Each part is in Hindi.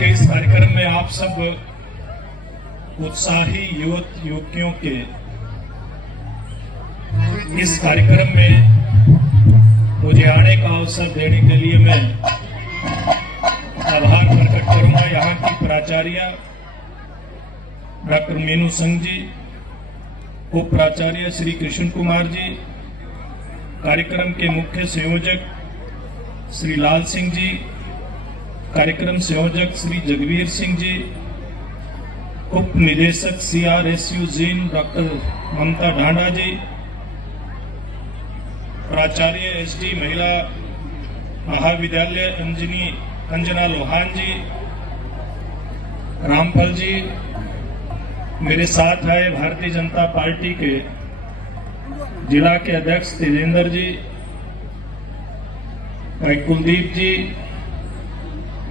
के इस कार्यक्रम में आप सब उत्साही युवक युवतियों के इस कार्यक्रम में मुझे आने का अवसर देने के लिए मैं आभार प्रकट करूंगा। यहाँ की प्राचार्य डॉक्टर मीनू सिंह जी, उप प्राचार्य श्री कृष्ण कुमार जी, कार्यक्रम के मुख्य संयोजक श्री लाल सिंह जी, कार्यक्रम संयोजक श्री जगवीर सिंह जी, उप निदेशक CRSU जीन डॉक्टर ममता ढांडा जी, प्राचार्य SD महिला महाविद्यालय अंजना लोहान जी, रामफल जी, मेरे साथ आए भारतीय जनता पार्टी के जिला के अध्यक्ष तेजेंद्र जी, भाई कुलदीप जी,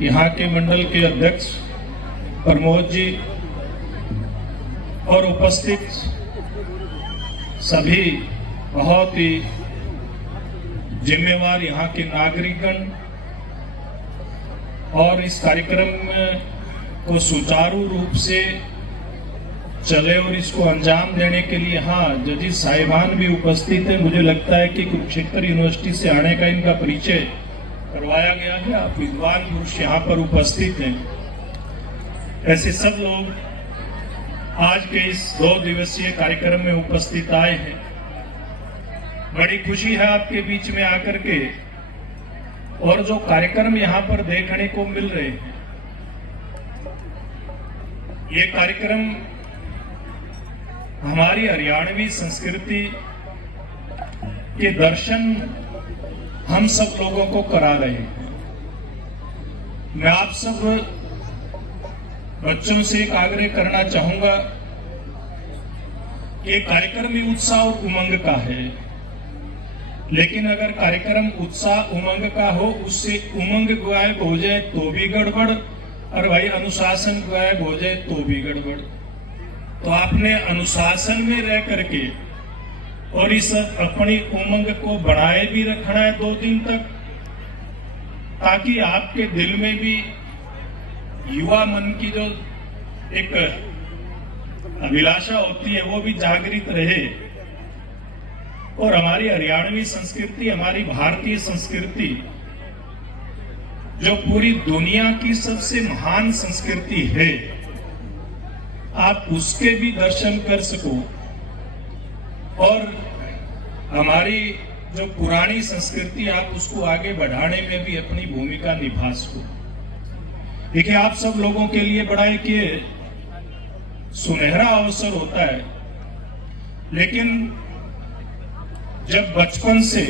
यहाँ के मंडल के अध्यक्ष प्रमोद जी और उपस्थित सभी बहुत ही जिम्मेवार यहाँ के नागरिकगण और इस कार्यक्रम को सुचारू रूप से चले और इसको अंजाम देने के लिए जजेस साहिबान भी उपस्थित है। मुझे लगता है कि कुरुक्षेत्र यूनिवर्सिटी से आने का इनका परिचय करवाया गया है। आप विद्वान पुरुष यहाँ पर उपस्थित हैं। ऐसे सब लोग आज के इस 2 दिवसीय कार्यक्रम में उपस्थित आए हैं। बड़ी खुशी है आपके बीच में आकर के, और जो कार्यक्रम यहाँ पर देखने को मिल रहे हैं, ये कार्यक्रम हमारी हरियाणवी संस्कृति के दर्शन हम सब लोगों को करा रहे हैं। मैं आप सब बच्चों से एक आग्रह करना चाहूंगा कि कार्यक्रम में उत्साह और उमंग का है, लेकिन अगर कार्यक्रम उत्साह उमंग का हो, उससे उमंग गायब हो जाए तो भी गड़बड़, और भाई अनुशासन गायब हो जाए तो भी गड़बड़। तो आपने अनुशासन में रह करके और इस अपनी उमंग को बढ़ाए भी रखना है 2 दिन तक, ताकि आपके दिल में भी युवा मन की जो एक अभिलाषा होती है वो भी जागृत रहे। और हमारी हरियाणवी संस्कृति, हमारी भारतीय संस्कृति जो पूरी दुनिया की सबसे महान संस्कृति है, आप उसके भी दर्शन कर सको और हमारी जो पुरानी संस्कृति आप उसको आगे बढ़ाने में भी अपनी भूमिका निभा सको। देखिए, आप सब लोगों के लिए बड़ा एक सुनहरा अवसर होता है, लेकिन जब बचपन से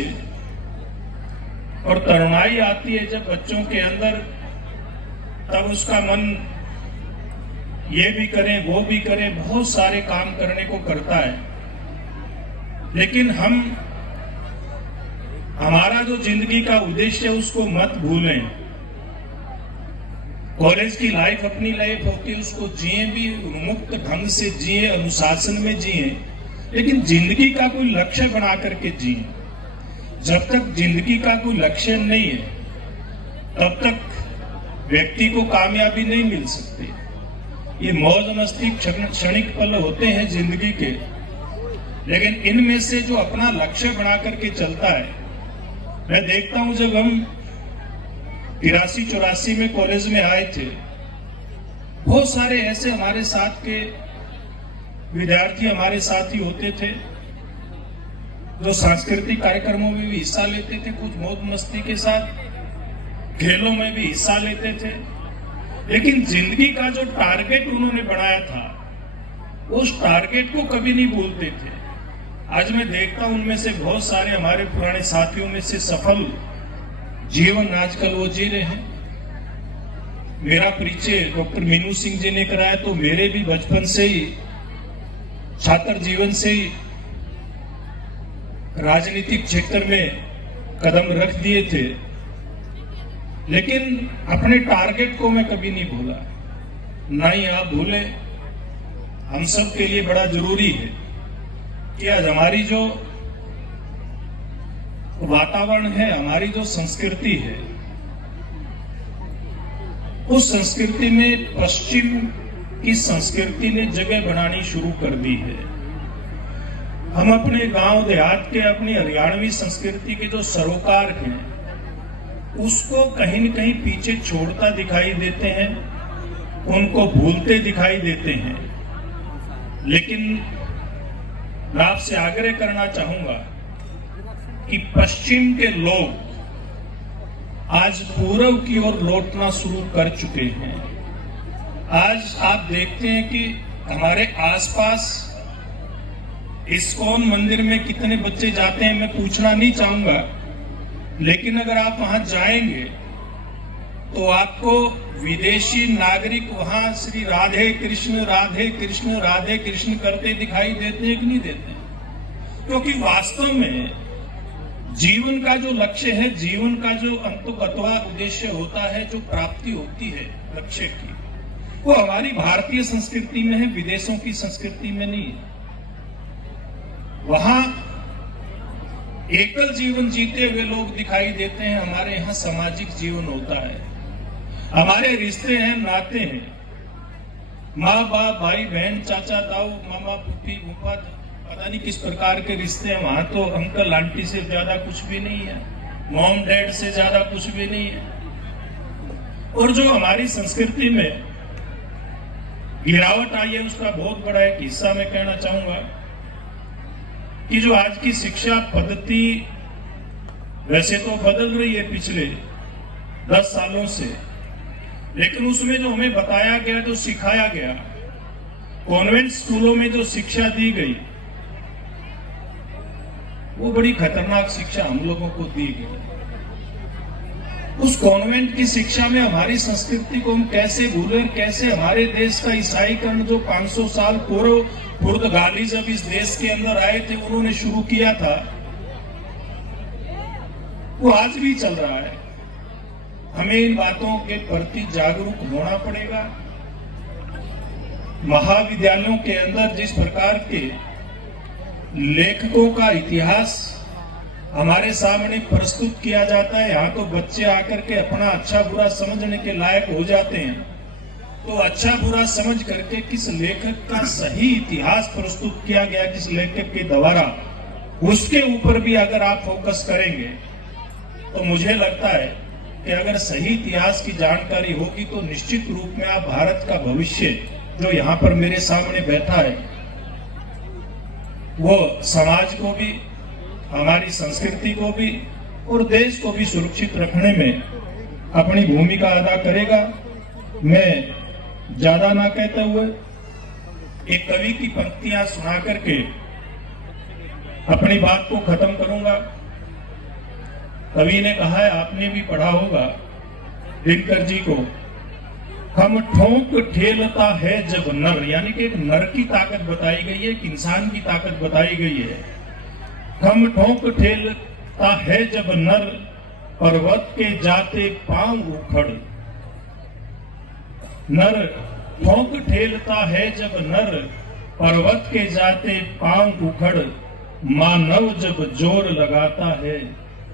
और तरुणाई आती है जब बच्चों के अंदर, तब उसका मन ये भी करें वो भी करें, बहुत सारे काम करने को करता है। लेकिन हमारा जो जिंदगी का उद्देश्य है उसको मत भूलें। कॉलेज की लाइफ अपनी लाइफ होती है, उसको जिए भी, उन्मुक्त ढंग से जिए, अनुशासन में जिए, लेकिन जिंदगी का कोई लक्ष्य बना करके जिए। जब तक जिंदगी का कोई लक्ष्य नहीं है तब तक व्यक्ति को कामयाबी नहीं मिल सकती। ये मौज मस्ती क्षणिक पल होते हैं जिंदगी के, लेकिन इनमें से जो अपना लक्ष्य बना करके चलता है, मैं देखता हूं जब हम 83-84 में कॉलेज में आए थे, बहुत सारे ऐसे हमारे साथ के विद्यार्थी हमारे साथ ही होते थे जो सांस्कृतिक कार्यक्रमों में भी हिस्सा लेते थे, कुछ मौज मस्ती के साथ खेलों में भी हिस्सा लेते थे, लेकिन जिंदगी का जो टारगेट उन्होंने बनाया था उस टारगेट को कभी नहीं भूलते थे। आज मैं देखता हूं उनमें से बहुत सारे हमारे पुराने साथियों में से सफल जीवन आजकल वो जी रहे हैं। मेरा परिचय डॉक्टर मीनू सिंह जी ने कराया, तो मेरे भी बचपन से ही छात्र जीवन से ही राजनीतिक क्षेत्र में कदम रख दिए थे, लेकिन अपने टारगेट को मैं कभी नहीं भूला। ना ही आप भूले। हम सब के लिए बड़ा जरूरी है कि आज हमारी जो वातावरण है, हमारी जो संस्कृति है, उस संस्कृति में पश्चिम की संस्कृति ने जगह बनानी शुरू कर दी है। हम अपने गांव देहात के अपनी हरियाणवी संस्कृति के जो सरोकार हैं उसको कहीं न कहीं पीछे छोड़ता दिखाई देते हैं, उनको भूलते दिखाई देते हैं। लेकिन मैं आपसे आग्रह करना चाहूंगा कि पश्चिम के लोग आज पूर्व की ओर लौटना शुरू कर चुके हैं। आज आप देखते हैं कि हमारे आसपास इस्कॉन मंदिर में कितने बच्चे जाते हैं, मैं पूछना नहीं चाहूंगा, लेकिन अगर आप वहां जाएंगे तो आपको विदेशी नागरिक वहां श्री राधे कृष्ण राधे कृष्ण राधे कृष्ण करते दिखाई देते हैं कि नहीं देते? क्योंकि वास्तव में जीवन का जो लक्ष्य है, जीवन का जो अंतुगतवा उद्देश्य होता है, जो प्राप्ति होती है लक्ष्य की, वो हमारी भारतीय संस्कृति में है, विदेशों की संस्कृति में नहीं है। वहां एकल जीवन जीते हुए लोग दिखाई देते हैं, हमारे यहाँ सामाजिक जीवन होता है, हमारे रिश्ते हैं, नाते हैं, माँ बाप भाई बहन चाचा ताऊ मामा पुप्पी फूफा, पता नहीं किस प्रकार के रिश्ते हैं। वहां तो अंकल आंटी से ज्यादा कुछ भी नहीं है, मॉम डैड से ज्यादा कुछ भी नहीं है। और जो हमारी संस्कृति में गिरावट आई है उसका बहुत बड़ा एक हिस्सा मैं कहना चाहूंगा कि जो आज की शिक्षा पद्धति वैसे तो बदल रही है पिछले 10 सालों से, लेकिन उसमें जो हमें बताया गया, जो सिखाया गया, कॉन्वेंट स्कूलों में जो शिक्षा दी गई, वो बड़ी खतरनाक शिक्षा हम लोगों को दी गई। उस कॉन्वेंट की शिक्षा में हमारी संस्कृति को हम कैसे भूलें, कैसे हमारे देश का ईसाईकरण जो 500 साल पूर्व पुर्तगाली जब इस देश के अंदर आए थे उन्होंने शुरू किया था, वो आज भी चल रहा है। हमें इन बातों के प्रति जागरूक होना पड़ेगा। महाविद्यालयों के अंदर जिस प्रकार के लेखकों का इतिहास हमारे सामने प्रस्तुत किया जाता है, यहाँ तो बच्चे आकर के अपना अच्छा बुरा समझने के लायक हो जाते हैं। तो अच्छा बुरा समझ करके किस लेखक का सही इतिहास प्रस्तुत किया गया, किस लेखक के द्वारा, उसके ऊपर भी अगर आप फोकस करेंगे तो मुझे लगता है कि अगर सही इतिहास की जानकारी होगी तो निश्चित रूप में आप भारत का भविष्य जो यहाँ पर मेरे सामने बैठा है वो समाज को भी, हमारी संस्कृति को भी और देश को भी सुरक्षित रखने में अपनी भूमिका अदा करेगा। मैं ज्यादा ना कहते हुए एक कवि की पंक्तियां सुना करके अपनी बात को खत्म करूंगा। कवि ने कहा है, आपने भी पढ़ा होगा दिनकर जी को, हम ठोंक ठेलता है जब नर, यानी कि एक नर की ताकत बताई गई है, एक इंसान की ताकत बताई गई है। हम ठोंक ठेलता है जब नर, पर्वत के जाते पांव उखड़। नर ठोंक ठेलता है जब नर, पर्वत के जाते पांव उखड़। मानव जब जोर लगाता है,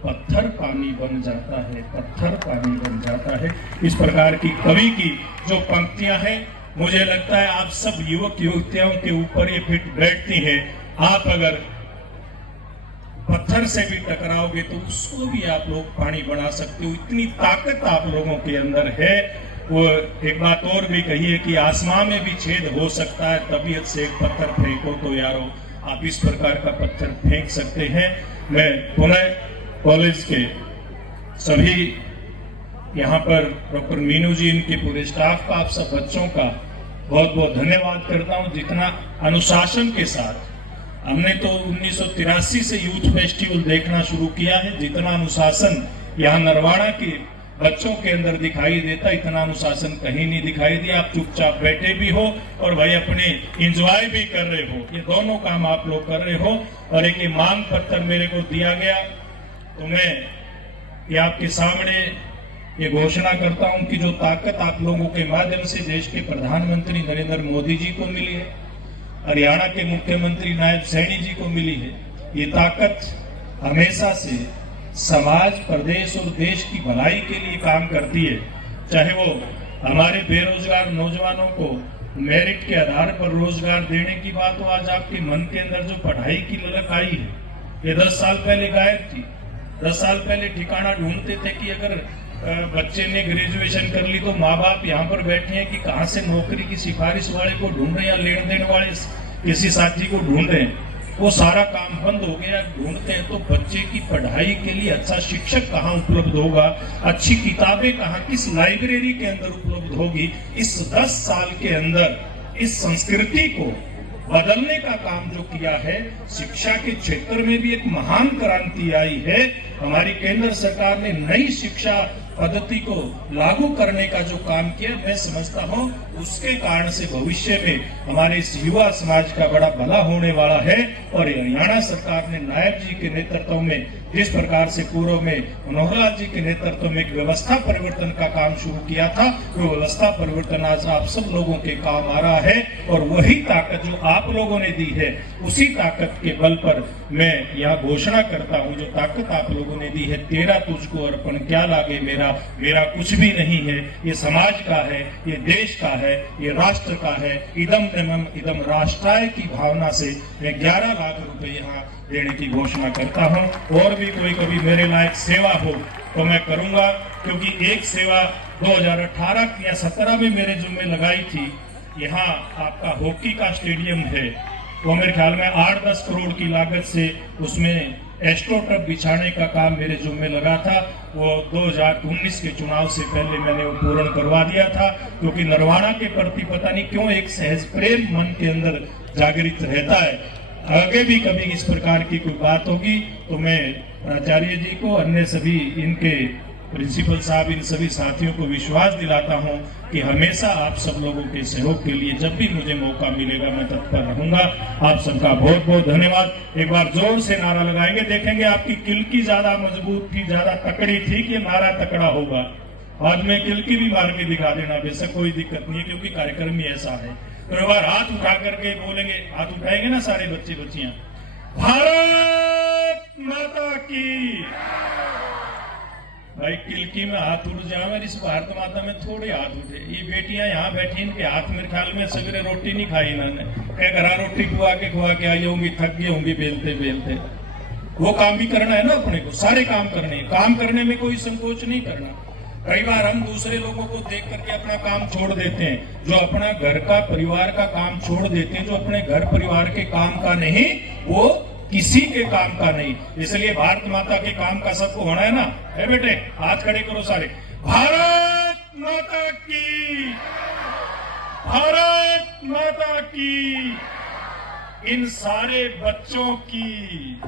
पत्थर पानी बन जाता है, पत्थर पानी बन जाता है। इस प्रकार की कवि की जो पंक्तियां हैं, मुझे लगता है आप सब युवक युवतियों के ऊपर ये फिट बैठती हैं। आप अगर पत्थर से भी टकराओगे तो उसको भी आप लोग पानी बना सकते हो, इतनी ताकत आप लोगों के अंदर है। वो एक बात और भी कही है कि आसमां में भी छेद हो सकता है, तबीयत से एक पत्थर फेंको तो यारो आप इस प्रकार का पत्थर फेंक सकते हैं। मैं पुनः कॉलेज के सभी यहाँ पर डॉक्टर मीनू जी, इनके पूरे स्टाफ का, आप सब बच्चों का बहुत बहुत धन्यवाद करता हूँ। जितना अनुशासन के साथ हमने तो 1983 से यूथ फेस्टिवल देखना शुरू किया है, जितना अनुशासन यहाँ नरवाड़ा के बच्चों के अंदर दिखाई देता, इतना अनुशासन कहीं नहीं दिखाई दिया। आप चुपचाप बैठे भी हो और भाई अपने एंजॉय भी कर रहे हो, ये दोनों काम आप लोग कर रहे हो। और एक मांग पत्र मेरे को दिया गया तो मैं ये आपके सामने ये घोषणा करता हूं कि जो ताकत आप लोगों के माध्यम से देश के प्रधानमंत्री नरेंद्र मोदी जी को मिली है, हरियाणा के मुख्यमंत्री नायब सैनी जी को मिली है, ये ताकत हमेशा से समाज, प्रदेश और देश की भलाई के लिए काम करती है। चाहे वो हमारे बेरोजगार नौजवानों को मेरिट के आधार पर रोजगार देने की बात, तो आज आपके मन के अंदर जो पढ़ाई की ललक आई है, ये 10 साल पहले गायब थी। 10 साल पहले ठिकाना ढूंढते थे कि अगर बच्चे ने ग्रेजुएशन कर ली तो माँ बाप यहाँ पर बैठे हैं कि कहाँ से नौकरी की सिफारिश वाले को ढूंढे या लेन देन वाले किसी साथी को ढूंढे। वो सारा काम बंद हो गया। ढूंढते हैं तो बच्चे की पढ़ाई के लिए अच्छा शिक्षक कहाँ उपलब्ध होगा, अच्छी किताबें कहाँ, किस लाइब्रेरी के अंदर उपलब्ध होगी। इस 10 साल के अंदर इस संस्कृति को बदलने का काम जो किया है, शिक्षा के क्षेत्र में भी एक महान क्रांति आई है। हमारी केंद्र सरकार ने नई शिक्षा पद्धति को लागू करने का जो काम किया, मैं समझता हूं उसके कारण से भविष्य में हमारे इस युवा समाज का बड़ा भला होने वाला है। और हरियाणा सरकार ने नायब जी के नेतृत्व में जिस प्रकार से पूर्व में मनोहर लाल जी के नेतृत्व में एक व्यवस्था परिवर्तन का काम शुरू किया था, वो व्यवस्था परिवर्तन आज आप सब लोगों के काम आ रहा है। और वही ताकत जो आप लोगों ने दी है, उसी ताकत के बल पर मैं यहाँ घोषणा करता हूँ, जो ताकत आप लोगों ने दी है, तेरा तुझको अर्पण क्या लागे मेरा, मेरा कुछ भी नहीं है, ये समाज का है, ये देश का है, ये राष्ट्र का है। इदम दमम इदम राष्ट्राय की भावना से मैं 11 लाख रुपए यहाँ देने की घोषणा करता हूँ। और भी कोई कभी मेरे लायक सेवा हो तो मैं करूंगा, क्योंकि एक सेवा 2018 या 17 में मेरे जुम्मे लगाई थी। यहाँ आपका हॉकी का स्टेडियम है, वो मेरे ख्याल में 8-10 करोड़ की लागत से उसमें एस्ट्रोटर्फ बिछाने का काम मेरे जुम्मे लगा था। वो 2019 के चुनाव से पहले मैंने वो पूर्ण करवा दिया था, क्योंकि नरवाना के प्रति पता नहीं क्यों एक सहज प्रेम मन के अंदर जागृत रहता है। आगे भी कभी इस प्रकार की कोई बात होगी तो मैं प्राचार्य जी को, अन्य सभी इनके प्रिंसिपल साहब, इन सभी साथियों को विश्वास दिलाता हूं कि हमेशा आप सब लोगों के सहयोग के लिए जब भी मुझे मौका मिलेगा मैं तत्पर रहूंगा। आप सबका बहुत बहुत धन्यवाद। एक बार जोर से नारा लगाएंगे, देखेंगे आपकी किलकी ज्यादा मजबूत थी, ज्यादा तकड़ी थी कि नारा तकड़ा होगा। आज मैं किलकी भी मार के दिखा देना, बेशक कोई दिक्कत नहीं है, क्योंकि कार्यक्रम ही ऐसा है। तो एक बार हाथ उठा करके बोलेंगे, हाथ उठाएंगे ना सारे बच्चे बच्चियां, भारत माता की। भाई किलकी में हाथ उठ जाए, इस भारत माता में थोड़े हाथ उठे। ये बेटियां यहाँ बैठी, इनके हाथ मेरे ख्याल में सवेरे रोटी नहीं खाई इन्होंने, क्या घरा रोटी खुआ के आई होंगी, थक गई होंगी बेलते बेलते। वो काम भी करना है ना अपने को, सारे काम करने, काम करने में कोई संकोच नहीं करना। कई बार हम दूसरे लोगों को देख करके अपना काम छोड़ देते हैं, जो अपना घर का परिवार का काम छोड़ देते हैं, जो अपने घर परिवार के काम का नहीं, वो किसी के काम का नहीं। इसलिए भारत माता के काम का सबको होना है ना। है बेटे, हाथ खड़े करो सारे, भारत माता की, भारत माता की। इन सारे बच्चों की